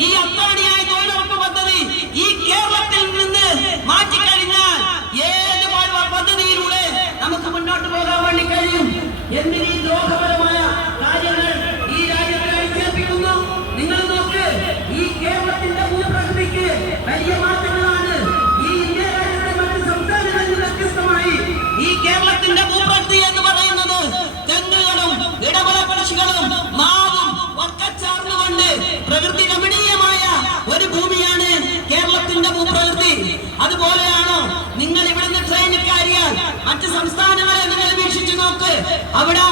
ഈ അത്താണിയായ തൊഴിലുറപ്പ് പദ്ധതി ഈ കേരളത്തിൽ നിന്ന് മാറ്റിക്കഴിഞ്ഞാൽ ഏത് പദ്ധതിയിലൂടെ നമുക്ക് മുന്നോട്ട് പോകാൻ വേണ്ടി കഴിയും? എന്തിന് അതുപോലെയാണോ? നിങ്ങൾ ഇവിടുന്ന് ട്രെയിനിൽ കയറിയാൽ മറ്റ് സംസ്ഥാനങ്ങളെ നിങ്ങൾ വീക്ഷിച്ചു നോക്ക്. അവിടെ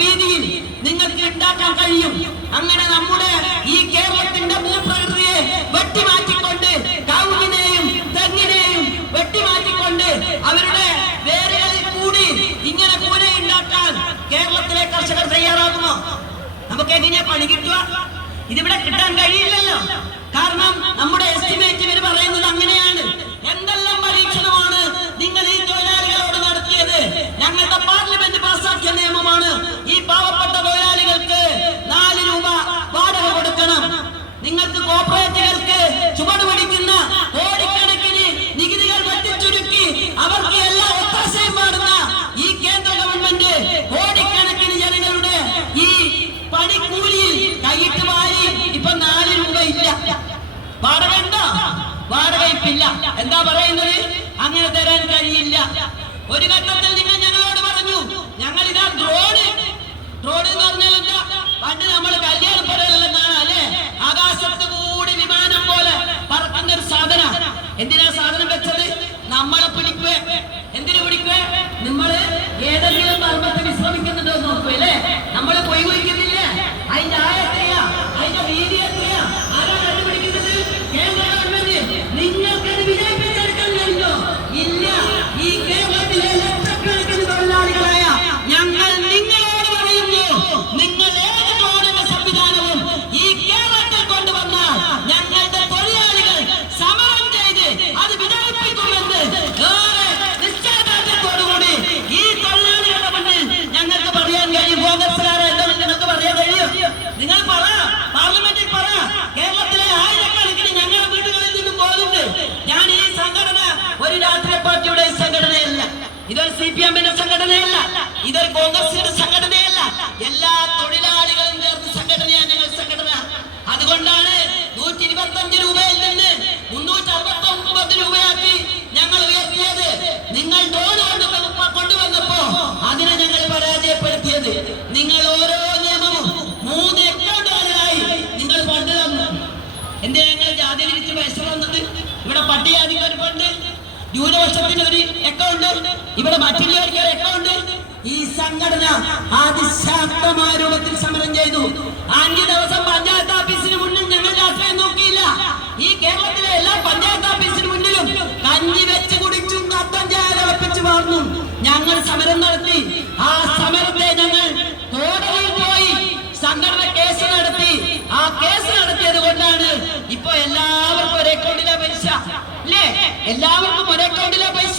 സെന്റിമീറ്റർ നിങ്ങൾക്ക് ഉണ്ടാക്കാൻ കഴിയും. അങ്ങനെ നമ്മുടെ ഈ കേരളത്തിന്റെ ഭൂപ്രകൃതിയെ വെട്ടിമാറ്റിക്കൊണ്ട് കവുങ്ങിനെയും തെങ്ങിനെയും വെട്ടിമാറ്റിക്കൊണ്ട് അവരുടെ വേരുകളിൽ കൂടി ഇങ്ങനെ കൂടെ ഉണ്ടാക്കാൻ കേരളത്തിലെ കർഷകർ തയ്യാറാകുമോ? നമുക്ക് എങ്ങനെയാ പണി കിട്ടുക? ഇതിവിടെ കിട്ടാൻ കഴിയില്ലല്ലോ. കാരണം നമ്മുടെ എസ്റ്റിമേറ്റ് ഇവർ പറയുന്നത് അങ്ങനെയാണ്. വാടക എന്താ പറയുന്നത്? അങ്ങനെ തരാൻ കഴിയില്ല. ഒരു ഘട്ടത്തിൽ നിങ്ങൾ ഞങ്ങളോട് പറഞ്ഞു ഞങ്ങൾ ഇതാ ഡ്രോണ് ഡ്രോൺ എന്ന് പറഞ്ഞാൽ എന്താ? പണ്ട് നമ്മൾ കല്യാണം കാണാം ആകാശത്ത് കൂടി വിമാനം പോലെ പറക്കുന്ന ഒരു സാധന. എന്തിനാ ഇതൊരു സി പി എമ്മിന്റെ സംഘടനയല്ല. ഇതൊരു കോൺഗ്രസിന്റെ സംഘടനയല്ല. എല്ലാ തൊഴിലാളികളും ചേർന്ന് സംഘടനയാണ് ഞങ്ങൾ സംഘടന. അതുകൊണ്ടാണ് നൂറ്റി ഇരുപത്തി അഞ്ച് രൂപയിൽ നിന്ന് മുന്നൂറ്റി അറുപത്തി ഒമ്പത് രൂപയാക്കി ഞങ്ങൾ ഉയർത്തിയത്. നിങ്ങൾ കൊണ്ടുവന്നപ്പോ അതിനെ ഞങ്ങൾ പരാജയപ്പെടുത്തിയത്. നിങ്ങൾ ഓരോ നിയമവും മൂന്ന് അക്കൗണ്ടുകളിലായി നിങ്ങൾ ഫണ്ട് തന്നു. എന്തിനാ ഞങ്ങൾ ജാതി തിരിച്ച് പൈസ തന്നത് ഇവിടെ പട്ടികജാതിക്ക് ഒരു ഫണ്ട്. ന്യൂനപക്ഷത്തിന് ഒരു അക്കൗണ്ട് ഇവിടെ ഒരു അക്കൗണ്ട് ഈ സംഘടന അതിശക്തമായ എല്ലാവർക്കും ഒരേ അക്കൗണ്ടിലെ പൈസ